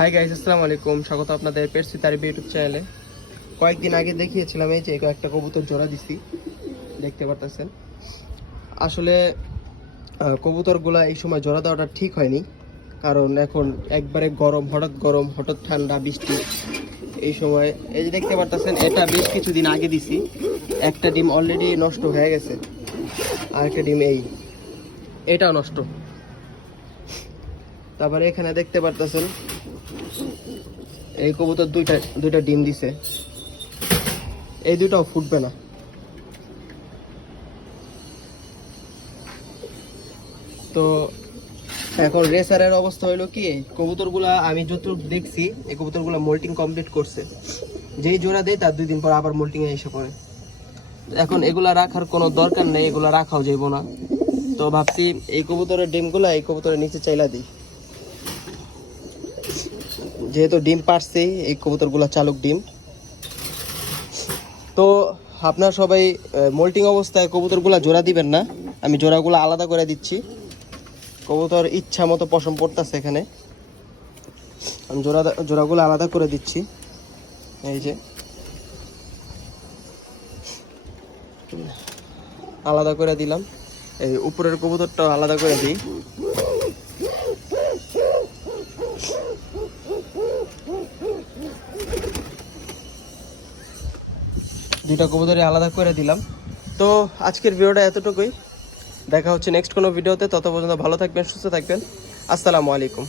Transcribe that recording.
Hi guys, আসসালামু আলাইকুম। স্বাগত আপনাদের পেটস উইথ আরবি ইউটিউব চ্যানেলে। কয়েকদিন আগে দেখিয়েছিলাম এই যে একটা কবুতর জোড়া দিছি, দেখতে পারতেছেন। আসলে কবুতরগুলা এই সময় জোড়া দেওয়াটা ঠিক হয়নি, কারণ এখন একবারে গরম হঠাৎ ঠান্ডা বৃষ্টি। এই সময় এই যে দেখতে পারতেছেন, এটা বেশ কিছুদিন আগে দিছি। একটা ডিম অলরেডি নষ্ট হয়ে গেছে, আর একটা ডিম এটাও নষ্ট। তারপরে এখানে দেখতে পারতেছেন এই কবুতর দুইটা ডিম দিছে, এই দুইটাও ফুটবে না। তো এখন রেসারের অবস্থা হলো কি, কবুতরগুলা আমি যতটুকু দেখছি এই কবুতরগুলা মোল্টিং কমপ্লিট করছে। যেই জোড়া দেয় তার 2 দিন পর আবার মোল্টিং এ এসে পড়ে। এখন এগুলা রাখার কোনো দরকার নেই, এগুলা রাখাও যাইব না। তো ভাবছি এই কবুতরের ডিমগুলা এই কবুতরের নিচে চাইলা দিই, যেহেতু ডিম পারছে এই কবুতরগুলা চালক ডিম। তো আপনার সবাই মোল্টিং অবস্থায় কবুতরগুলা জোড়া দিবেন না, আমি জোড়াগুলো আলাদা করে দিচ্ছি। কবুতর ইচ্ছা মতো পশম পড়তেছে, এখানে আমি জোড়াগুলো আলাদা করে দিচ্ছি। এই যে আলাদা করে দিলাম, এই উপরের কবুতরটাও আলাদা করে দিই। দুইটা কবুতরই আলাদা করে দিলাম। তো আজকের ভিডিওটা এতটুকুই, দেখা হচ্ছে নেক্সট কোনো ভিডিওতে। তত পর্যন্ত ভালো থাকবেন, সুস্থ থাকবেন। আসসালামু আলাইকুম।